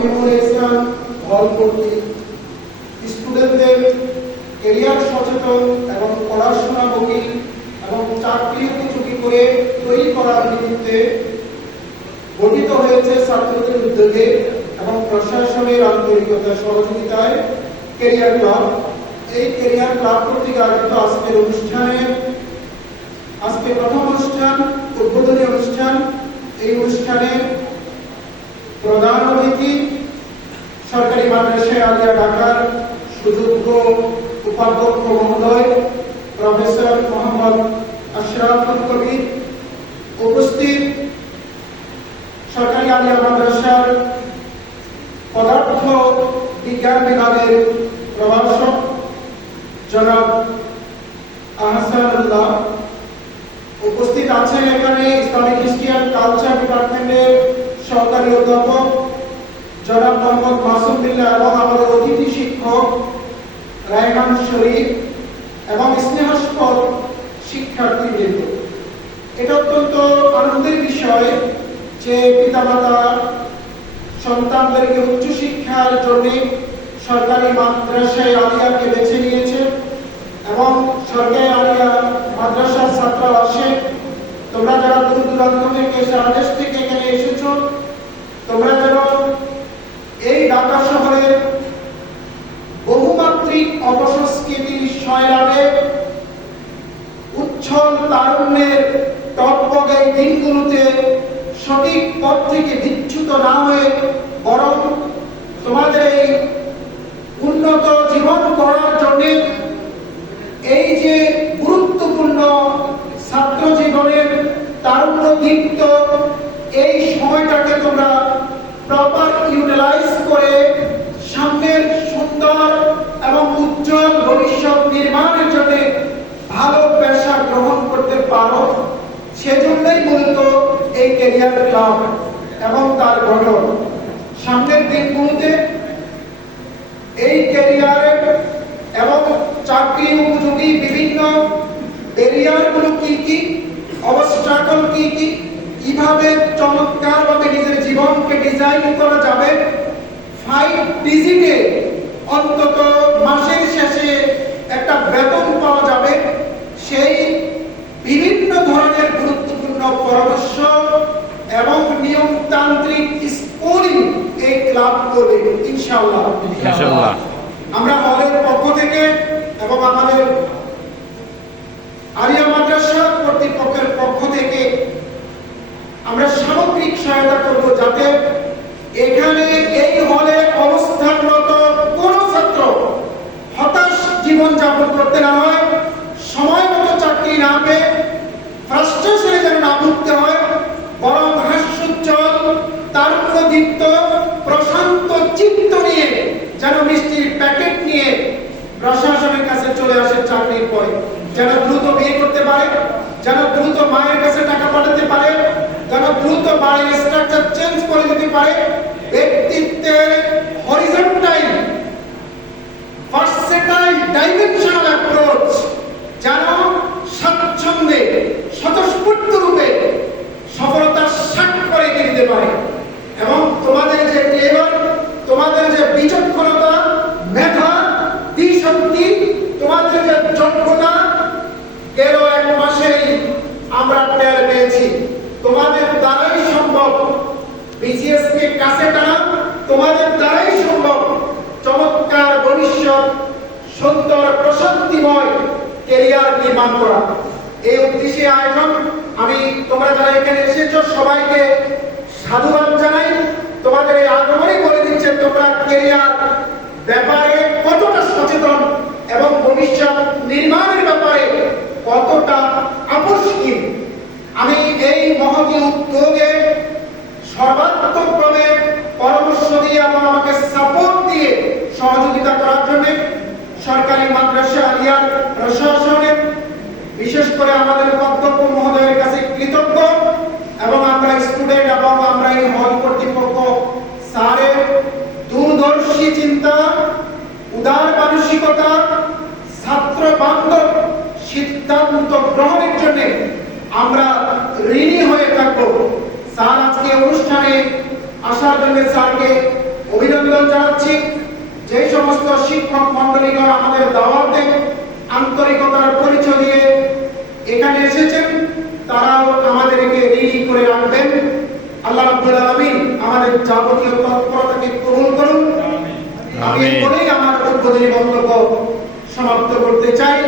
তামিমুল ইসলাম হল কর্তৃক স্টুডেন্টদের কেরিয়ার সচেতন এবং পড়াশোনামুখী এবং চাকরি উপযোগী করে তৈরি করার নিমিত্তে গঠিত হয়েছে ছাত্রদের উদ্যোগে এবং প্রশাসনের আন্তরিকতা সহযোগিতায় কেরিয়ার ক্লাব। এই কেরিয়ার ক্লাব কর্তৃক আয়োজিত আজকের অনুষ্ঠানে আজকে প্রথম অনুষ্ঠান, উদ্বোধনী অনুষ্ঠান। এই অনুষ্ঠানে প্রধান অতিথি আলিয়া ঢাকার সুযোগ্য উপাধ্যক্ষ মহোদয়, প্রফেসর মোহাম্মদ আশরাফুল কবির উপস্থিত সরকারি আলিয়া মাদ্রাসার পদার্থ বিজ্ঞান বিভাগের প্রভাষক জনাব আহসানুল্লাহ উপস্থিত আছেন এখানে ইসলামিক হিস্ট্রি কালচার ডিপার্টমেন্টের সহকারী অধ্যাপক জনাব মোহাম্মদ মাসুম এবং আমাদের অতিথি শিক্ষক রায়হান শরীফ এবং স্নেহাস্পদ শিক্ষার্থীবৃন্দ। এটা অত্যন্ত আনন্দের বিষয় যে পিতামাতা সন্তানদেরকে উচ্চশিক্ষার জন্য সরকারি মাদ্রাসায় আলিয়াকে বেছে নিয়েছে এবং সরকারি আলিয়া মাদ্রাসার ছাত্ররা আসে তোমরা যারা দূর দূরান্ত থেকে, সারা দেশ থেকে এখানে এসেছ, তোমরা ঢাকা শহরের বহুমাত্রিক অপসংস্কৃতি সয়লাভে উচ্ছল তারুণ্যের টকবগে দিনগুলোতে সঠিক পথ থেকে বিচ্যুত না হয়ে বরং তোমাদের এই উন্নত জীবন করার জন্য এই যে গুরুত্বপূর্ণ ছাত্র জীবনের তারুণ্য দীপ্ত এই সময়টাকে তোমরা প্রপার ইউটিলাইজ করে সামনের সুন্দর এবং উজ্জ্বল ভবিষ্যৎ নির্মাণের জন্য ভালো পেশা গ্রহণ করতে পারো সেজন্যই মূলত এই ক্যারিয়ার ক্লাব এবং তার গঠন সামনের দিনগুলোতে এই ক্যারিয়ারের এবং চাকরি উপযোগী বিভিন্ন ব্যারিয়ারগুলো কি কি অবস্ট্রাকল কি কি, কীভাবে চমৎকারভাবে নিজের জীবনকে ডিজাইন করা যাবে ফাইভ ডিজিটে অন্তত নিয়মতান্ত্রিক স্কুলিং এই ক্লাব করবে ইনশাআল্লাহ ইনশাআল্লাহ আমরা হলের পক্ষ থেকে এবং আমাদের আলিয়া মাদ্রাসা কর্তৃপক্ষের পক্ষ থেকে আমরা সামগ্রিক সহায়তা করব যাতে এখানে এই হলে অবস্থানরত কোন ছাত্র হতাশ জীবন যাপন করতে না হয় সময় মতো চাকরি না পেয়ে ফ্রাস্ট্রেশনে যেন না ভুগতে হয় বরং হাস্যোজ্জ্বল তারুণ্যদীপ্ত প্রশান্ত চিত্ত নিয়ে যেন মিষ্টির প্যাকেট নিয়ে প্রশাসনের কাছে চলে আসে চাকরির যেন দ্রুত বিয়ে করতে পারে, যেন দ্রুত মায়ের কাছে টাকা পাঠাতে পারে, যেন দ্রুত বাড়ির স্ট্রাকচার চেঞ্জ করে দিতে পারে, ব্যক্তিত্বের পেয়েছি তোমাদের দ্বারাই সম্ভব। বিজিএস কে কাছে টানা তোমাদের দ্বারাই সম্ভব। চমৎকার ভবিষ্যৎ, সুন্দর প্রশান্তিময় কেরিয়ার নির্মাণ করা। এই উদ্দেশ্যে আয়োজন আমি তোমরা যারা এখানে এসেছ, সবাইকে বিষয়ে আমাদের অধ্যক্ষ মহোদয়ের কাছে কৃতজ্ঞ এবং আমরা স্টুডেন্ট এবং আমরা এই হল কর্তৃপক্ষ স্যারের দূরদর্শী চিন্তা, উদার মানসিকতা, ছাত্র বান্ধব সিদ্ধান্ত গ্রহণের জন্য আমরা ঋণী হয়ে থাকব। স্যার আজকে অনুষ্ঠানে আসার জন্য স্যারকে অভিনন্দন জানাচ্ছি। যে সমস্ত শিক্ষক মন্ডলীগণ আমাদের দাওয়াতে আন্তরিকতার পরিচয় দিয়ে এখানে এসেছেন তারাও আমাদেরকে ঋণী করে রাখবেন। আল্লাহ রাব্বুল আলামিন আমাদের যাবতীয় তৎপরতাকে কবুল করুন। আমি বলেই আমার উদ্বোধনী বক্তব্য সমাপ্ত করতে চাই।